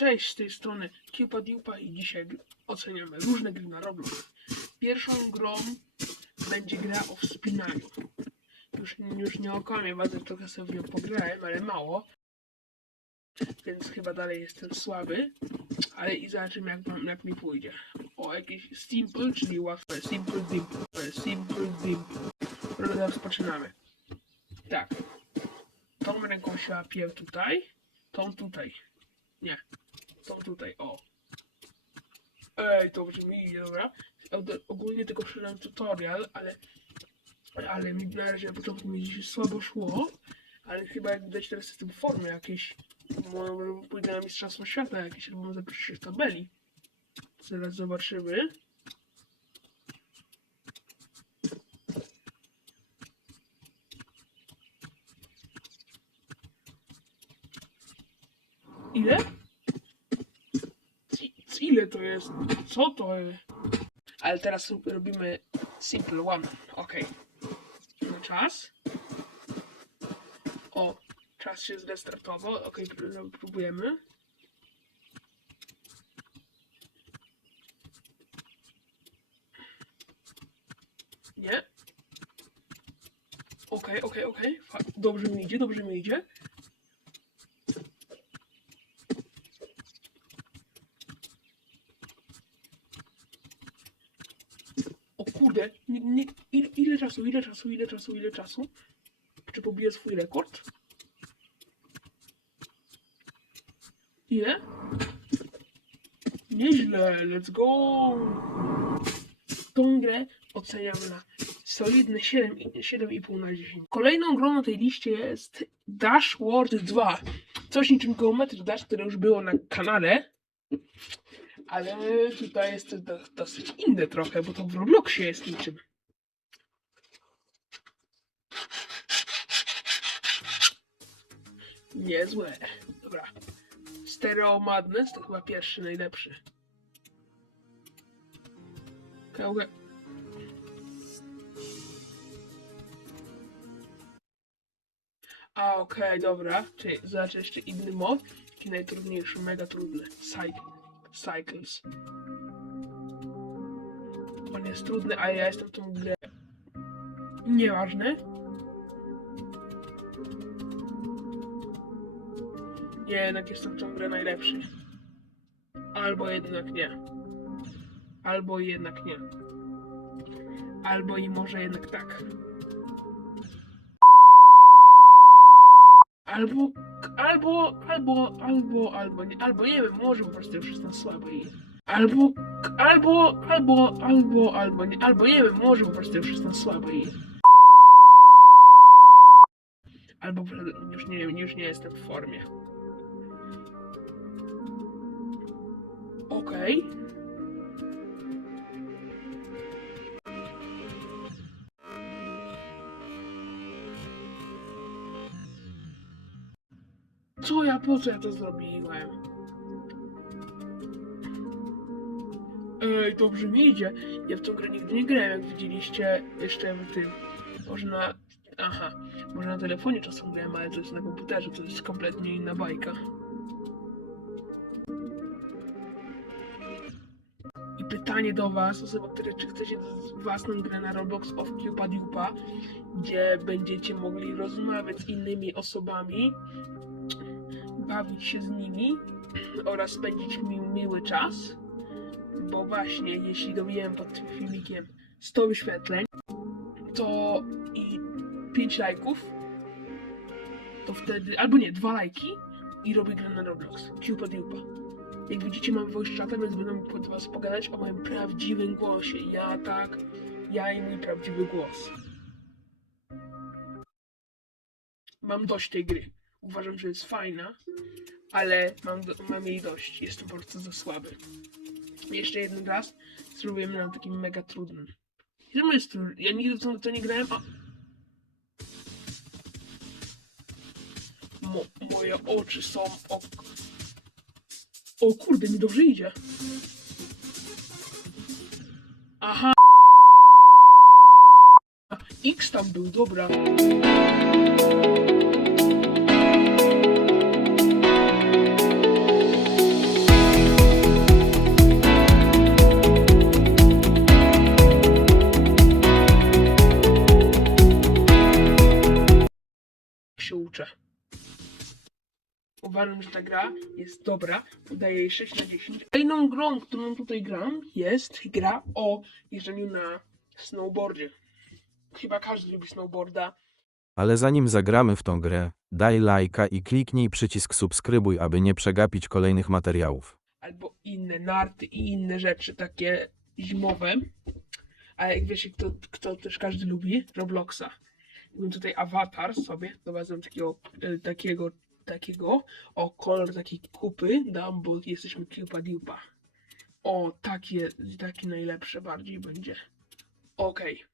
Cześć, z tej strony Kiupa i dzisiaj oceniamy różne gry na Roblox. Pierwszą grą będzie gra o wspinaniu. Już, już nie okłamię że trochę sobie w nią pograłem, ale mało. Więc chyba dalej jestem słaby. Ale i zobaczymy jak, jak mi pójdzie. O, jakieś simple, czyli łatwe. Simple, simple, simple. Dobra, rozpoczynamy. Tak. Tą ręką się łapię tutaj. Tą tutaj. Nie. Tą tutaj, o. Ej, to brzmi dobra. Ogólnie tylko wszedłem tutorial, ale... Ale mi na razie na początku mi dzisiaj słabo szło. Ale chyba jak widać teraz jestem w formie jakiejś. Może pójdę na Mistrzostwo Świata jakieś, albo może zapiszę w tabeli. Zaraz zobaczymy. Ile? C- c- ile to jest? Co to jest? Ale teraz rob- robimy simple one. Ok. Na czas. O, czas się zrestartował. Ok, pró- próbujemy. Nie. Ok, ok, ok. Dobrze mi idzie, dobrze mi idzie. O kurde, nie, ile, ile czasu, ile czasu, ile czasu, ile czasu? Czy pobiję swój rekord? Ile? Nieźle, let's go! Tą grę oceniam na solidne 7, i- 7,5 na 10. Kolejną grą na tej liście jest Dash World 2. Coś niczym Geometry Dash, które już było na kanale. Ale tutaj jest do, dosyć inne trochę, bo to w Robloxie jest niczym. Niezłe. Dobra. Stereo Madness to chyba pierwszy, najlepszy. Kałgę. A, okej, dobra. Czyli zobaczę jeszcze inny mod. Taki najtrudniejszy, mega trudny. Cycle. Cycles. On jest trudny, a ja jestem tą grę. Nieważne. Nie, jednak jestem tą grę najlepszy. Albo jednak nie. Albo jednak nie. Albo i może jednak tak. Albo, albo, albo, albo, albo, nie, albo nie wiem, może po prostu już jestem słaby i... Albo, albo, albo, albo, albo, nie, albo nie wiem, może po prostu już jestem słaby i... Albo już nie wiem, już nie jestem w formie. Okej. Co po co ja to zrobiłem? Ej, dobrze mi idzie. Ja w tą grę nigdy nie grałem, jak widzieliście jeszcze w tym. Może na... Aha, może na telefonie czasem grałem, ale to jest na komputerze, to jest kompletnie inna bajka. I pytanie do was, osoba, które czy chcecie własną grę na Roblox of Cupa Dupa, gdzie będziecie mogli rozmawiać z innymi osobami, bawić się z nimi oraz spędzić mi miły czas. Bo właśnie, jeśli dobiłem pod tym filmikiem 100 wyświetleń, to i 5 lajków, to wtedy, albo nie, 2 lajki i robię grę na Roblox. Dupa. Jak widzicie, mam voice chata, więc będę pod was pogadać o moim prawdziwym głosie. Ja tak, ja i mój prawdziwy głos. Mam dość tej gry. Uważam, że jest fajna, ale mam, do, mam jej dość. Jestem po prostu za słaby. Jeszcze jeden raz spróbujemy na takim mega trudnym. Czemu jest trudny? Ja nigdy w to, to nie grałem, a... Mo, moje oczy są ok... O kurde, mi dobrze idzie. Aha. X tam był, dobra. Że ta gra jest dobra. Daję jej 6 na 10. Kolejną grą, którą tutaj gram, jest gra o jeżdżeniu na snowboardzie. Chyba każdy lubi snowboarda. Ale zanim zagramy w tą grę, daj lajka i kliknij przycisk subskrybuj, aby nie przegapić kolejnych materiałów. albo inne narty i inne rzeczy takie zimowe. Ale jak wiecie, kto, kto też każdy lubi? Robloxa. Mam tutaj awatar sobie, znalazłem takiego, e, takiego, takiego, o kolor takiej kupy dam, bo jesteśmy kupa diupa. O, takie, takie najlepsze bardziej będzie. Okej.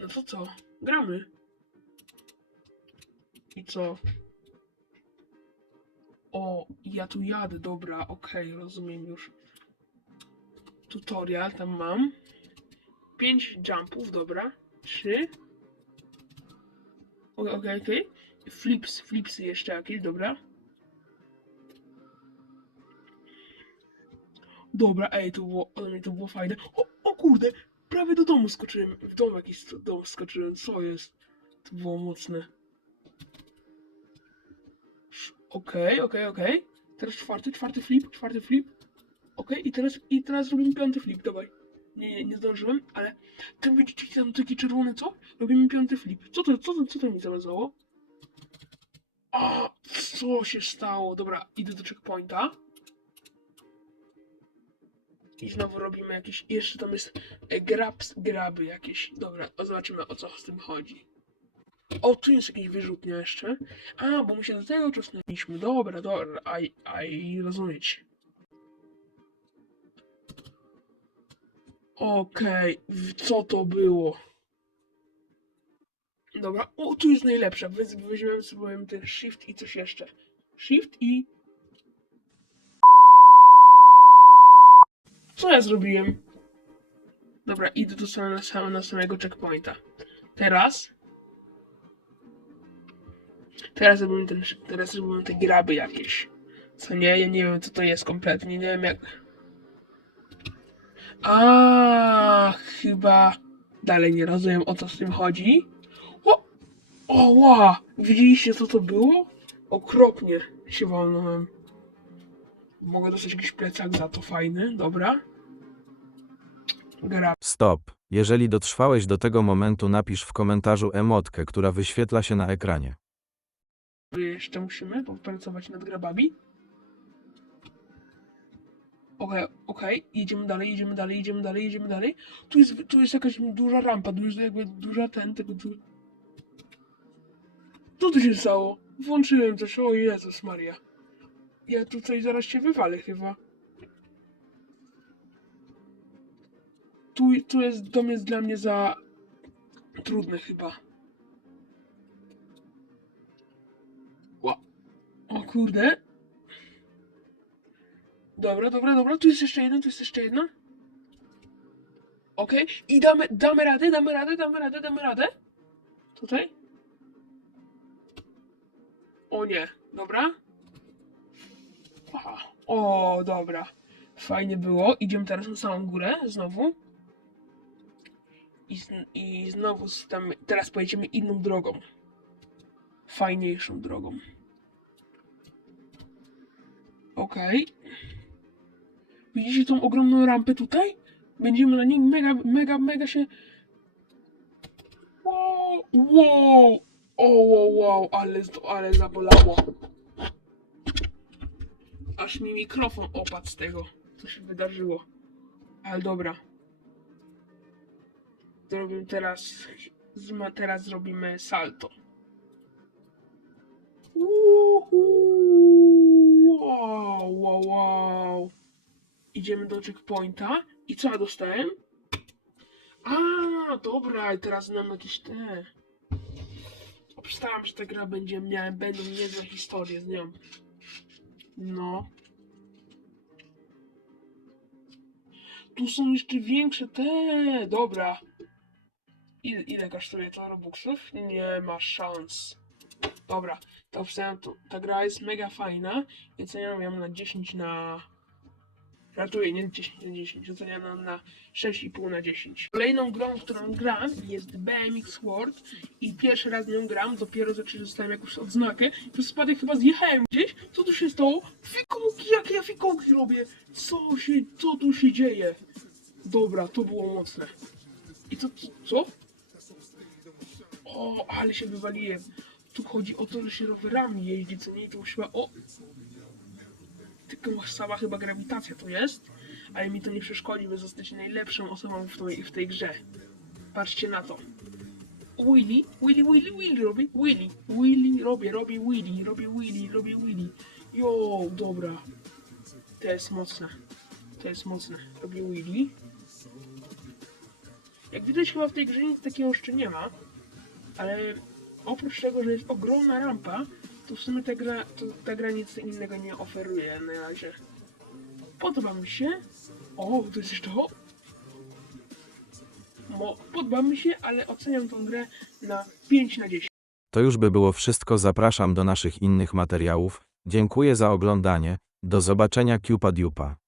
No to co? Gramy. I co? O, ja tu jadę, dobra, okej, rozumiem już. Tutorial tam mam. Pięć jumpów, dobra. Trzy. Okej, okej, okej. Flips, flipsy jeszcze jakieś, dobra. Dobra, ej, to było, to było fajne. O, o kurde, prawie do domu skoczyłem. W dom jakiś dom skoczyłem, co jest? To było mocne. Okej, okej, okej. Teraz czwarty, czwarty flip, czwarty flip. Okej, i teraz, i teraz robimy piąty flip, dawaj. Nie, nie, nie zdążyłem, ale tam widzicie tam taki czerwony, co? Robimy piąty flip. Co to, co to, co to mi zależało? A, co się stało? Dobra, idę do checkpointa. I znowu robimy jakieś, jeszcze tam jest e, grabs, graby jakieś. Dobra, zobaczymy o co z tym chodzi. O, tu jest jakieś wyrzutnia jeszcze. A, bo my się do tego cofnęliśmy. Dobra, dobra, a, a i Okej, w- co to było? Dobra, o, tu jest najlepsza. Weź- Weźmiemy sobie ten shift i coś jeszcze. Shift i... Co ja zrobiłem? Dobra, idę tu sam na, sam, na samego checkpointa. Teraz... Teraz robimy, ten, teraz robimy te graby jakieś. Co nie? Ja nie wiem co to jest kompletnie. Nie wiem jak... A, chyba dalej nie rozumiem o co z tym chodzi. O, o ła! Widzieliście co to było? Okropnie się wolnąłem. Mogę dostać jakiś plecak za to fajny, dobra. Gra. Stop. Jeżeli dotrwałeś do tego momentu, napisz w komentarzu emotkę, która wyświetla się na ekranie. Jeszcze musimy popracować nad grabami. Okej, okej, idziemy dalej, idziemy dalej, idziemy dalej, idziemy dalej. Tu jest, tu jest jakaś duża rampa, tu jest jakby duża ten, tego tu... Co tu się stało? Włączyłem coś, o Jezus Maria. Ja tutaj zaraz się wywalę chyba. Tu, tu jest, dom jest dla mnie za... trudny chyba. Ła. O kurde. Dobra, dobra, dobra. Tu jest jeszcze jedna, tu jest jeszcze jedna. Okej. I damy, damy radę, damy radę, damy radę, damy radę. Tutaj. O nie. Dobra. Aha. O, dobra. Fajnie było. Idziemy teraz na samą górę, znowu. I, i znowu tam, teraz pojedziemy inną drogą. Fajniejszą drogą. Okej. Widzicie tą ogromną rampę tutaj? Będziemy na niej mega, mega, mega się... Wow, wow, o, wow, wow, ale, ale zabolało. Aż mi mikrofon opadł z tego, co się wydarzyło. Ale dobra. Zrobimy teraz... Teraz zrobimy salto. Wow, wow, wow. Idziemy do checkpointa. I co ja dostałem? A, dobra, i teraz znam jakieś te. Obstałem, że ta gra będzie miała, będą niezłe historie z nią. No. Tu są jeszcze większe te. Dobra. Ile, ile kosztuje to Robuxów? Nie ma szans. Dobra, to, ta gra jest mega fajna, więc ja ją na 10 na Ratuje, nie 10 na 10, oceniano na 6,5 na 10. Kolejną grą, którą gram jest BMX World i pierwszy raz nią gram, dopiero zacząłem dostałem jakąś odznakę. Przez spadek chyba zjechałem gdzieś. Co tu się stało? Fikołki, jak ja fikołki robię? Co się, co tu się dzieje? Dobra, to było mocne. I to, co? O, ale się wywaliłem. Tu chodzi o to, że się rowerami jeździ, co nie? To chyba, o, tylko sama chyba grawitacja to jest, ale mi to nie przeszkodzi, by zostać najlepszą osobą w tej, w tej grze. Patrzcie na to. Willy, Willy, Willy, Willy robię, Willy, Willy, robię, robię Willy, robię Willy, robię Willy. Jo, dobra. To jest mocne. To jest mocne. Robię Willy. Jak widać chyba w tej grze nic takiego jeszcze nie ma, ale oprócz tego, że jest ogromna rampa, to w sumie ta gra, to, ta gra nic innego nie oferuje na razie. Podoba mi się. O, to jest jeszcze o. Mo, podoba mi się, ale oceniam tą grę na 5 na 10. To już by było wszystko. Zapraszam do naszych innych materiałów. Dziękuję za oglądanie. Do zobaczenia Cupa Dupa.